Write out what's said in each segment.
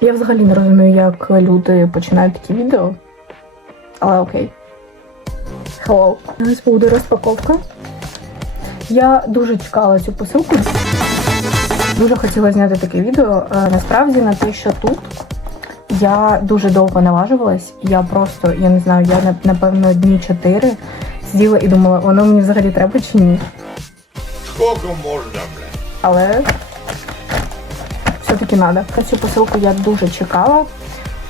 Я взагалі не розумію, як люди починають такі відео. Але окей. Hello. Зараз буде розпаковка. Я дуже чекала цю посилку. Дуже хотіла зняти таке відео. Е, Насправді на те, що тут я дуже довго наважувалась. Я просто, я не знаю, я напевно дні чотири сиділа і думала, воно мені взагалі треба чи ні. Сколько можно, блядь? але все-таки треба. Цю посилку я дуже чекала,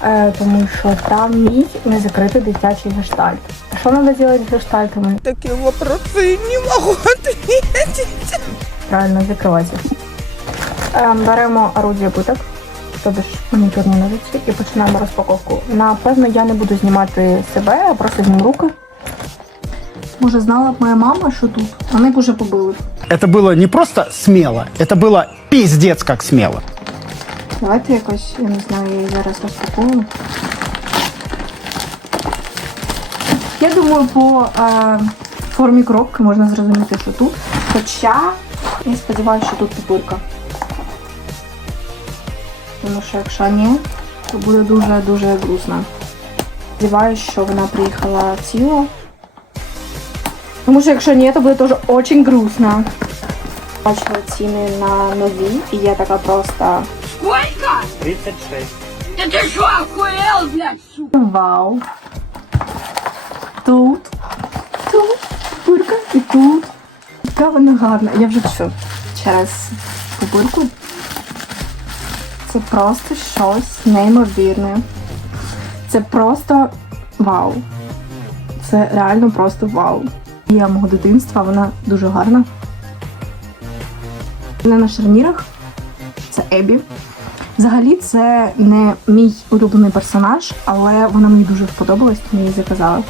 е, тому що там мій незакритий дитячий гештальт. А що треба робити з гештальтами? Такие вопросы не могу ответить. Правильно закривати. Е, беремо орудие питок, тобто ж манікюрні ножиці, і починаємо розпаковку. Напевно, я не буду знімати себе, а просто зніму руки. Може, знала б моя мама, що тут. Вони б уже побили. Это было не просто смело, это было пиздец как смело. Давайте якось, я не знаю, я її зараз розпакую. Я думаю, по е, формі коробки можна зрозуміти, що тут. Хоча я сподіваюся, що тут пупирка. Тому що якщо ні, то буде дуже-дуже грустно. Сподіваюся, що вона приїхала ціла. Тому що якщо ні, то буде теж дуже грустно. Бачила ціни на нові, і я така просто. Сколько? 36. Да что, охуел, блядь, сука? Вау. Тут. Тут. Пупирка і тут. Яка вона гарна. Я вже все. Через пупирку. Це просто щось неймовірне. Це просто вау. Це реально просто вау. Я мого дитинства, вона дуже гарна. Вона на шарнірах. Це Ебі. Взагалі, це не мій улюблений персонаж, але вона мені дуже сподобалась, тому її заказала.